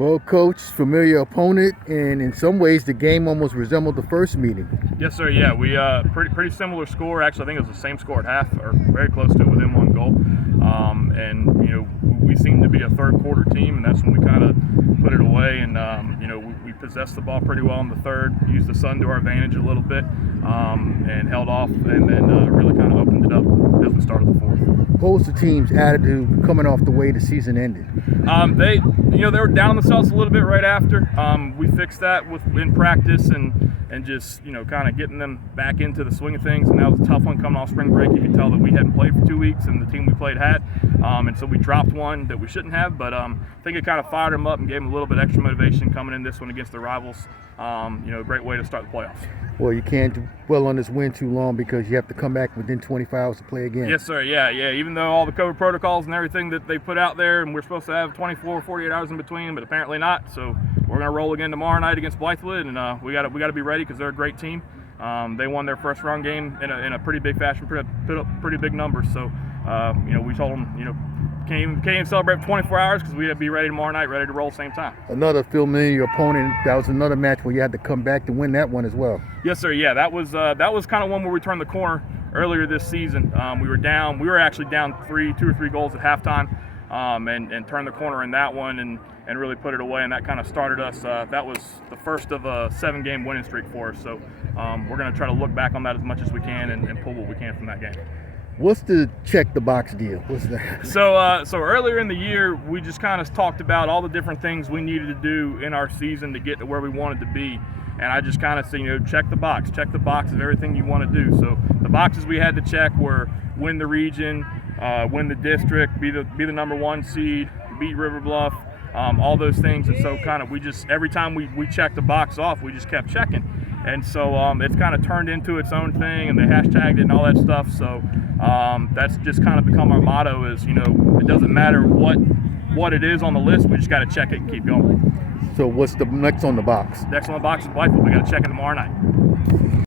Well, Coach, familiar opponent, and in some ways the game almost resembled the first meeting. Yes, sir. Yeah, we pretty similar score. Actually, I think it was the same score at half, or very close to it, within one goal. And we seemed to be a third quarter team, and that's when we kind of put it away. And we possessed the ball pretty well in the third, used the sun to our advantage a little bit, and held off, and then really kind of opened it up as we started the fourth. What was the team's attitude coming off the way the season ended? They were down on themselves a little bit right after. We fixed that in practice and just kind of getting them back into the swing of things. And that was a tough one coming off spring break. You could tell that we hadn't played for 2 weeks, and the team we played had. And so we dropped one that we shouldn't have. But I think it kind of fired them up and gave them a little bit extra motivation coming in this one against the rivals. Great way to start the playoffs. Well, you can't dwell on this win too long because you have to come back within 24 hours to play again. Yes, sir. Yeah. Even though all the COVID protocols and everything that they put out there, and we're supposed to have 24, 48 hours in between, but apparently not. So we're going to roll again tomorrow night against Blythewood, and we got to be ready because they're a great team. They won their first round game in a pretty big fashion, put up pretty big numbers. So we told them can't even celebrate for 24 hours because we had to be ready tomorrow night, ready to roll at the same time. Another familiar opponent. That was another match where you had to come back to win that one as well. Yes, sir. Yeah, that was kind of one where we turned the corner earlier this season. We were actually down 2 or 3 goals at halftime, and turned the corner in that one and really put it away, and that kind of started us. That was the first of a 7-game winning streak for us. So we're going to try to look back on that as much as we can and pull what we can from that game. What's the check the box deal? What's that? So earlier in the year, we just kind of talked about all the different things we needed to do in our season to get to where we wanted to be. And I just kind of said, check the box of everything you want to do. So the boxes we had to check were win the region, win the district, be the number 1 seed, beat River Bluff, all those things. And so kind of every time we checked the box off, we just kept checking. And so it's kind of turned into its own thing, and they hashtagged it and all that stuff. So that's just kind of become our motto is, it doesn't matter what it is on the list, we just got to check it and keep going. So what's the next on the box? Next on the box is Blythewood. We got to check it tomorrow night.